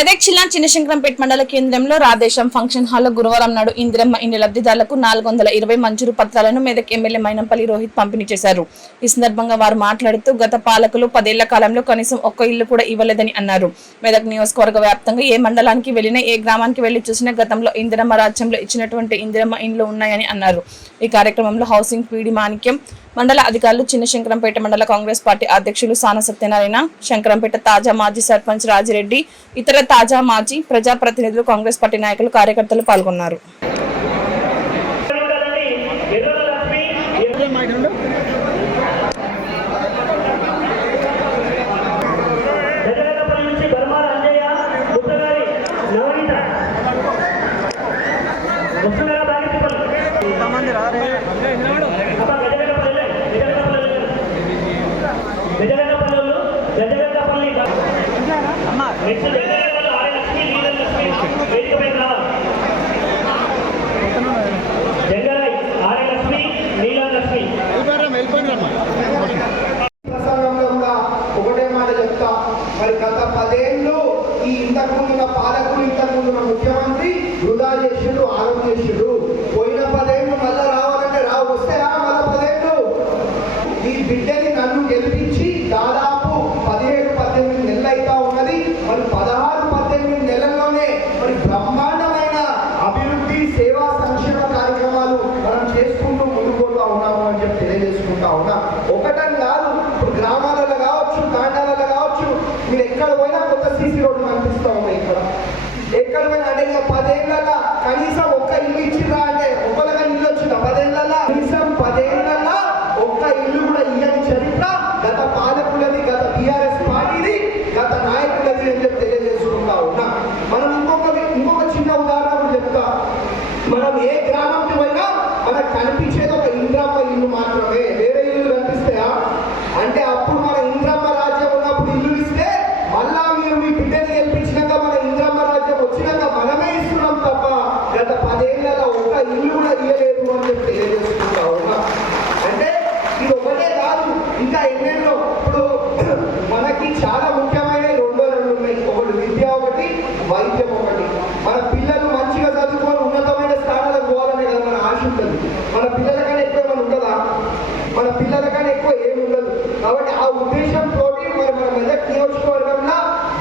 మెదక్ జిల్లా చిన్నశంకరంపేట మండల కేంద్రంలో రాధేశం ఫంక్షన్ హాల్లో గురువారం నాడు ఇందిరమ్మ ఇన్ని లబ్ధిదారులకు నాలుగు వందల ఇరవై మంజూరు పత్రాలను మెదక్ ఎమ్మెల్యే మైనంపల్లి రోహిత్ పంపిణీ చేశారు. ఈ సందర్భంగా వారు మాట్లాడుతూ గత పాలకులు పదేళ్ళ కాలంలో కనీసం ఒక్క ఇల్లు కూడా ఇవ్వలేదని అన్నారు. మెదక్ నియోజకవర్గ వ్యాప్తంగా ఏ మండలానికి వెళ్ళినా ఏ గ్రామానికి వెళ్ళి చూసినా గతంలో ఇందిరమ్మ రాజ్యంలో ఇచ్చినటువంటి ఇందిరమ్మ ఇండ్లు ఉన్నాయని అన్నారు. ఈ కార్యక్రమంలో హౌసింగ్ పీడి మాణిక్యం మండల అధికారులు చిన్న శంకరంపేట మండల కాంగ్రెస్ పార్టీ అధ్యక్షులు సాన సత్యనారాయణ శంకరంపేట తాజా మాజీ సర్పంచ్ రాజిరెడ్డి ఇతర తాజా మాజీ ప్రజాప్రతినిధులు కాంగ్రెస్ పార్టీ నాయకులు కార్యకర్తలు పాల్గొన్నారు. ఇంతకుముందు పాలకులు ఇంతకుముందు ముఖ్యమంత్రి వృధా చేసిండు ఆరం చేసిండు. పోయిన పదేళ్ళు మళ్ళా రావాలంటే రా వస్తే మళ్ళా పదేళ్ళు. ఈ బిడ్డని నన్ను గెలిపించి దాదాపు పదిహేడు పద్దెనిమిది నెలలు అయితా ఉన్నది. మరి పదహారు పద్దెనిమిది నెలల్లోనే మరి బ్రహ్మాండమైన అభివృద్ధి సేవా సంక్షేమ కార్యక్రమాలు మనం చేసుకుంటూ ముందుకోతా ఉన్నాము అని చెప్పి తెలియజేసుకుంటా ఉన్నా. ఒకటని కాదు ఇప్పుడు గ్రామాలలో కావచ్చు తాండాలలో కావచ్చు మీరు ఎక్కడ పోయినా కొత్త సీసీ రోడ్డు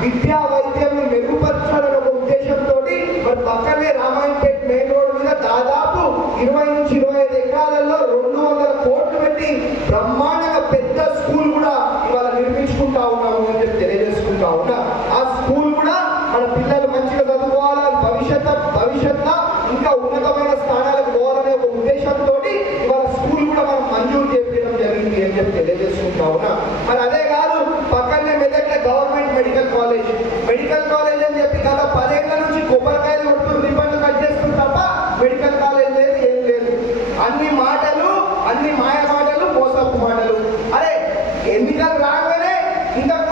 విద్యా 응답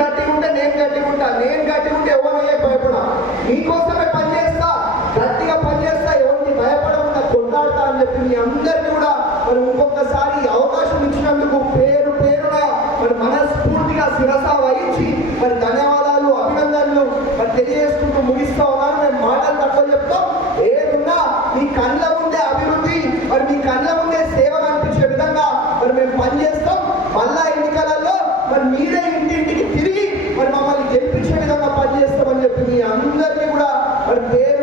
గట్టి ఉంటే నేను గట్టి ఉంటా నేను గట్టి ఉంటే ఎవరు భయపడా? మీకోసమే పనిచేస్తా గట్టిగా పనిచేస్తా ఎవరిని భయపడకుండా కొట్లాడతా అని చెప్పి మీ అందరికీ Porque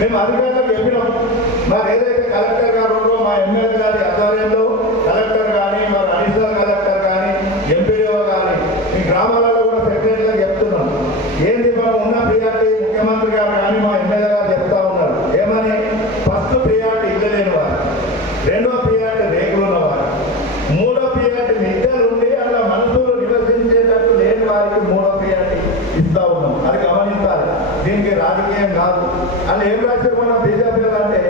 మేము అధికారం రాజకీయం కాదు. అని ఏం రాశారు మన బీజేపీలో అంటే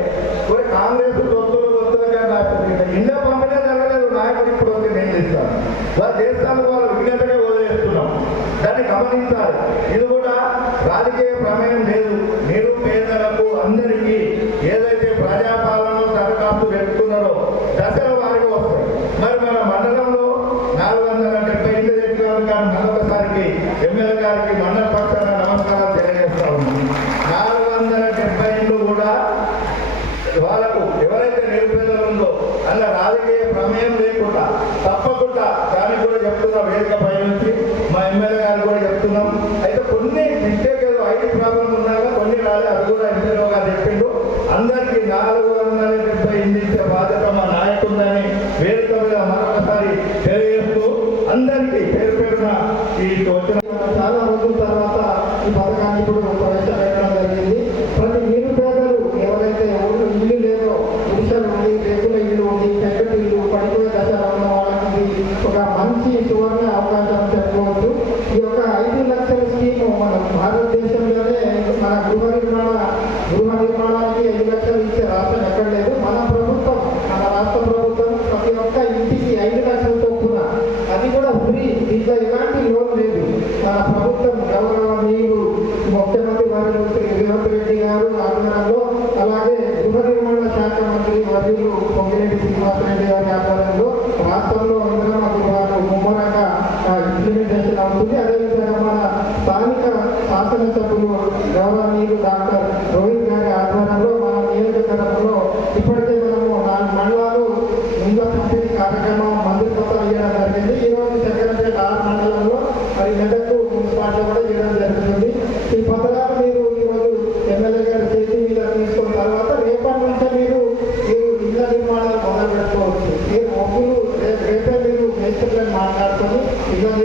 మరి కాంగ్రెస్ దొంతులు దొంతులు కానీ రాశారు ఇండియా పంపిణీ జరగలేదు. నాయకుడు ఇప్పుడు వస్తే నేను చేస్తాను వారు చేస్తాను వాళ్ళు విజ్ఞతగా వదిలేస్తున్నాం. దాన్ని గమనించాలి. ఇది కూడా రాజకీయ ప్రమేయం లేదు.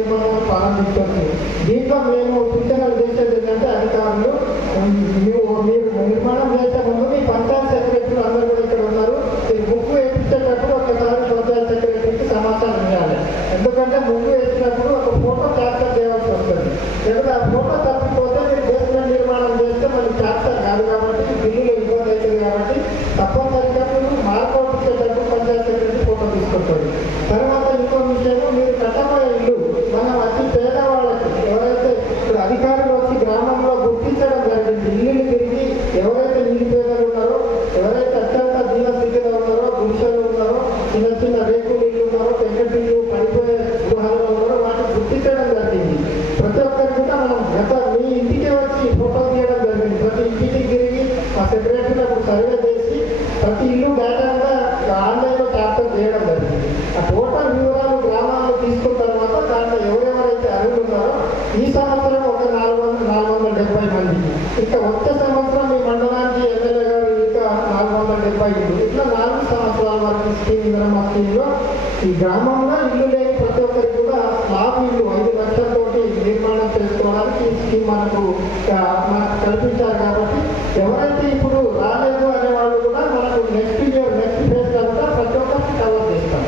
కార్యక్రమం ప్రారంభించవచ్చు దీపం మేము సూచనలు చేసేది ఏంటంటే అధికారులు మీరు నిర్మాణం చేసే ముందు మీ పంచాయత్ సెక్రటరీలు అందరూ కూడా ఇక్కడ ఉన్నారు. మీరు బుక్ వేయించేటప్పుడు ఒకసారి పంచాయత్ సెక్రటరీకి సమాచారం ఇవ్వాలి. ఎందుకంటే ముందు వేసినప్పుడు ఒక ఫోటో క్యాప్చర్ చేయాల్సి వస్తుంది. ఎందుకంటే ఆ ఫోటో తప్పిపోతే మీరు బేస్మెంట్ నిర్మాణం చేస్తే మనకి క్యాప్చర్ కాదు కాబట్టి బిల్లు ఈ గ్రామంలో ఇల్లు లేని ప్రతి ఒక్కరికి కూడా స్లాబ్ ఇల్లు ఐదు లక్షలతోటి నిర్మాణం చేసుకోవడానికి ఈ స్కీమ్ మనకు